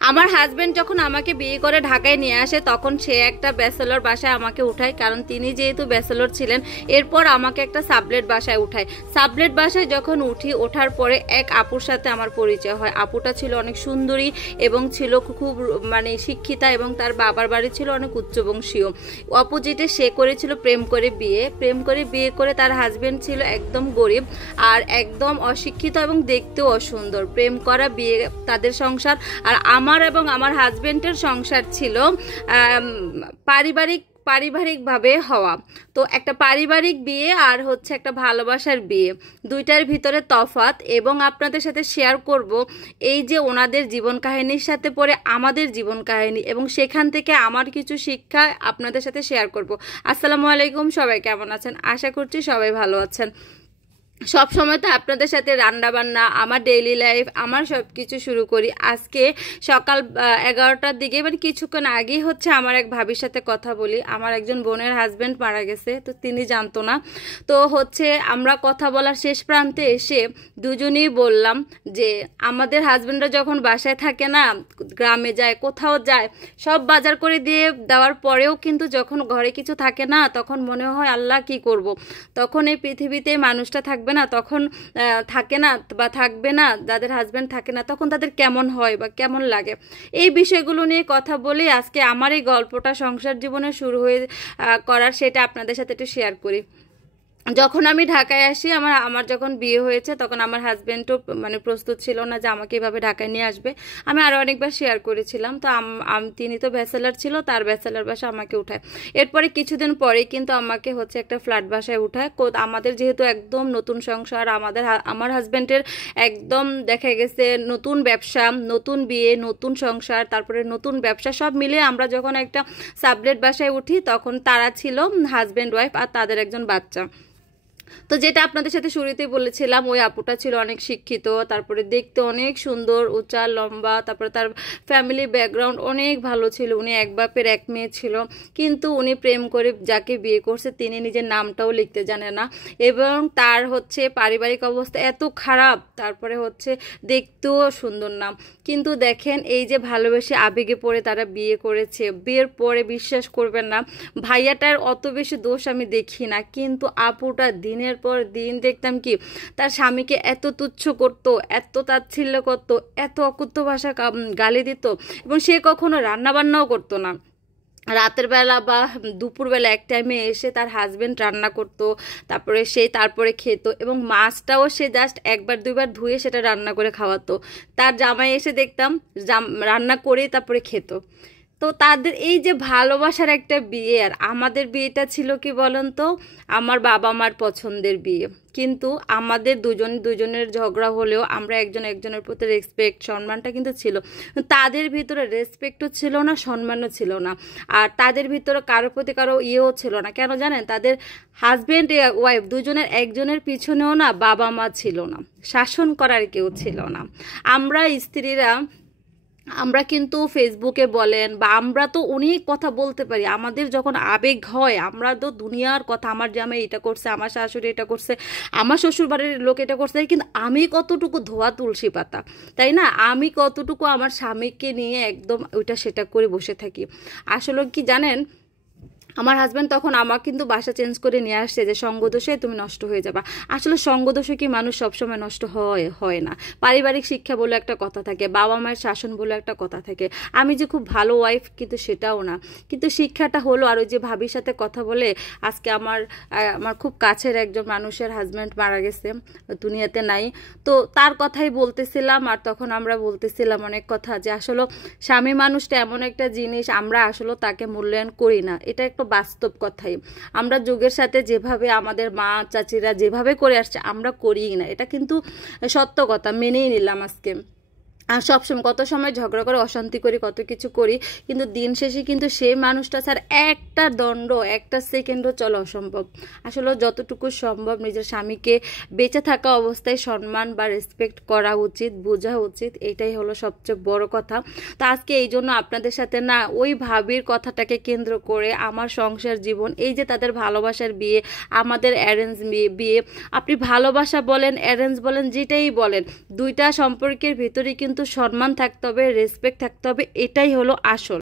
আমার হাজবেন্ড যখন আমাকে বিয়ে করে ঢাকায় নিয়ে আসে তখন সে একটা ব্যাচেলর বাসায় আমাকে উঠায়, কারণ তিনি যেহেতু ব্যাচেলর ছিলেন। এরপর আমাকে একটা সাবলেট বাসায় উঠায়। সাবলেট বাসায় যখন ওঠার পরে এক আপুর সাথে আমার পরিচয় হয়। আপুটা ছিল অনেক সুন্দরী এবং ছিল খুব মানে শিক্ষিতা, এবং তার বাবার বাড়ি ছিল অনেক উচ্চবংশীয়। অপোজিটে সে করেছিল প্রেম করে বিয়ে করে তার হাজবেন্ড ছিল একদম গরিব আর একদম অশিক্ষিত এবং দেখতেও অসুন্দর। প্রেম করা বিয়ে তাদের সংসার। আর আমার এবং আমার হাজবেন্ডের সংসার ছিল পারিবারিকভাবে হওয়া। তো একটা পারিবারিক বিয়ে আর হচ্ছে একটা ভালোবাসার বিয়ে, দুইটার ভিতরে তফাৎ। এবং আপনাদের সাথে শেয়ার করব এই যে ওনাদের জীবন কাহিনীর সাথে পরে আমাদের জীবন কাহিনী, এবং সেখান থেকে আমার কিছু শিক্ষা আপনাদের সাথে শেয়ার করব। আসসালামু আলাইকুম, সবাই কেমন আছেন? আশা করছি সবাই ভালো আছেন। সব সময় তো আপনাদের সাথে রান্না বান্না, আমার ডেইলি লাইফ, আমার সব কিছু শুরু করি। আজকে সকাল 11টার দিকে, মানে কিছুক্ষণ আগেই হচ্ছে আমার এক ভাবির সাথে কথা বলি। আমার একজন বোনের হাজবেন্ড মারা গেছে, তো তিনি জানতো না। তো হচ্ছে আমরা কথা বলার শেষ প্রান্তে এসে দুজনেই বললাম যে আমাদের হাজবেন্ডরা যখন বাসায় থাকে না, গ্রামে যায়, কোথাও যায়, সব বাজার করে দিয়ে দেওয়ার পরেও কিন্তু যখন ঘরে কিছু থাকে না, তখন মনে হয় আল্লাহ কি করব। তখন এই পৃথিবীতে মানুষটা থাকবে না, তখন থাকে না বা থাকবে না, যাদের হাজবেন্ড থাকে না, তখন তাদের কেমন হয় বা কেমন লাগে। এই বিষয়গুলো নিয়ে কথা বলি আজকে আমার এই গল্পটা সংসার জীবনে শুরু হয়ে করার, সেটা আপনাদের সাথে একটু শেয়ার করি। যখন আমি ঢাকায় আসি, আমার যখন বিয়ে হয়েছে, তখন আমার হাজবেন্ডও মানে প্রস্তুত ছিল না যে আমাকে এভাবে ঢাকায় নিয়ে আসবে। আমি আরও অনেকবার শেয়ার করেছিলাম। তো তিনি তো ব্যাচেলার ছিল, তার ব্যাচেলার বাসা আমাকে উঠায়। এরপরে কিছুদিন পরেই কিন্তু আমাকে হচ্ছে একটা ফ্ল্যাট বাসায় উঠায়। আমাদের যেহেতু একদম নতুন সংসার, আমার হাজবেন্ডের একদম দেখা গেছে নতুন ব্যবসা, নতুন বিয়ে, নতুন সংসার, তারপরে নতুন ব্যবসা, সব মিলিয়ে আমরা যখন একটা সাবলেট বাসায় উঠি, তখন তারা ছিল হাজবেন্ড ওয়াইফ আর তাদের একজন বাচ্চা। তো যেটা আপনাদের সাথে শুরুতেই বলেছিলাম, ওই আপুটা ছিল অনেক শিক্ষিত, তারপরে দেখতে অনেক সুন্দর, উঁচা লম্বা, তারপরে তার ফ্যামিলি ব্যাকগ্রাউন্ড অনেক ভালো ছিল। উনি এক বাপের এক মেয়ে ছিল, কিন্তু উনি প্রেম করে যাকে বিয়ে করছে তিনি নিজের নামটাও লিখতে জানে না, এবং তার হচ্ছে পারিবারিক অবস্থা এত খারাপ, তারপরে হচ্ছে দেখতেও সুন্দর না। কিন্তু দেখেন এই যে ভালোবেসে আবেগে পড়ে তারা বিয়ে করেছে, বিয়ের পরে বিশ্বাস করবেন না, ভাইয়াটার অত বেশি দোষ আমি দেখি না, কিন্তু আপুটা দিনের পর দিন দেখতাম কি তার স্বামীকে এত তুচ্ছ করত, এত তাচ্ছিল্য করত, এত অকথ্য ভাষা গালি দিত, এবং সে কখনো রান্না বান্নাও করতো না। রাতের বেলা বা দুপুরবেলা এক টাইমে এসে তার হাজবেন্ড রান্না করতো, তারপরে খেত, এবং মাছটাও সে জাস্ট একবার দুইবার ধুয়ে সেটা রান্না করে খাওয়াতো। তার জামাই এসে দেখতাম রান্না করে তারপরে খেত। তো তাদের এই যে ভালোবাসার একটা বিয়ে, আর আমাদের বিয়েটা ছিল কি বলেন তো, আমার বাবা মার পছন্দের বিয়ে। কিন্তু আমাদের দুজনের ঝগড়া হলেও আমরা একজনের প্রতি রেসপেক্ট, সম্মানটা কিন্তু ছিল। তাদের ভিতরে রেসপেক্টও ছিল না, সম্মানও ছিল না, আর তাদের ভিতরে কারোর প্রতি কারো ইয়েও ছিল না। কেন জানেন? তাদের হাজবেন্ড ওয়াইফ দুজনের একজনের পিছনেও না বাবা মা ছিল না, শাসন করার কেউ ছিল না। আমরা স্ত্রীরা আমরা কিন্তু ফেসবুকে বলেন বা আমরা তো অনেক কথা বলতে পারি, আমাদের যখন আবেগ হয় আমরা তো দুনিয়ার কথা, আমার জামাই এটা করছে, আমার শাশুড়ি এটা করছে, আমার শ্বশুর বাড়ির লোক এটা করছে, কিন্তু আমি কতটুকু ধোয়া তুলসী পাতা, তাই না? আমি কতটুকু আমার স্বামীকে নিয়ে একদম ওইটা সেটা করে বসে থাকি। আসলে কি জানেন, আমার হাজব্যান্ড তখন আমার কিন্তু বাসা চেঞ্জ করে নিয়ে আসছে যে সঙ্গদোষে তুমি নষ্ট হয়ে যাবা। আসলে সঙ্গদোষে কি মানুষ সবসময় নষ্ট হয় না। পারিবারিক শিক্ষা বলে একটা কথা থাকে, বাবা মায়ের শাসন বলে একটা কথা থাকে। আমি যে খুব ভালো ওয়াইফ কিন্তু সেটাও না, কিন্তু শিক্ষাটা হলো। আর ওই যে ভাবির সাথে কথা বলে আজকে আমার খুব কাছের একজন মানুষের হাজব্যান্ড মারা গেছে, দুনিয়াতে নাই। তো তার কথাই বলতেছিলাম, আর তখন আমরা বলতেছিলাম অনেক কথা, যে আসলে স্বামী মানুষটা এমন একটা জিনিস, আমরা আসলে তাকে মূল্যায়ন করি না। এটা একটা বাস্তব কথাই। আমরা যুগের সাথে যেভাবে আমাদের মা চাচিরা যেভাবে করে আসছে আমরা করিই না, এটা কিন্তু সত্য কথা, মেনেই নিলাম আজকে। আর সবসময় কত সময় ঝগড়া করে, অশান্তি করি, কত কিছু করি, কিন্তু দিন শেষে কিন্তু সেই মানুষটা স্যার একটা দণ্ড, একটা সেকেন্ডও চলা অসম্ভব। আসলে যতটুকু সম্ভব নিজের স্বামীকে বেঁচে থাকা অবস্থায় সম্মান বা রেসপেক্ট করা উচিত, বোঝা উচিত, এটাই হলো সবচেয়ে বড় কথা। তো আজকে এই জন্য আপনাদের সাথে না ওই ভাবির কথাটাকে কেন্দ্র করে আমার সংসার জীবন, এই যে তাদের ভালোবাসার বিয়ে, আমাদের অ্যারেঞ্জ বিয়ে, আপনি ভালোবাসা বলেন, অ্যারেঞ্জ বলেন, যেটাই বলেন, দুইটা সম্পর্কের ভিতরে কিন্তু কিন্তু সম্মান থাকতে হবে, রেসপেক্ট থাকতে হবে, এটাই হলো আসল।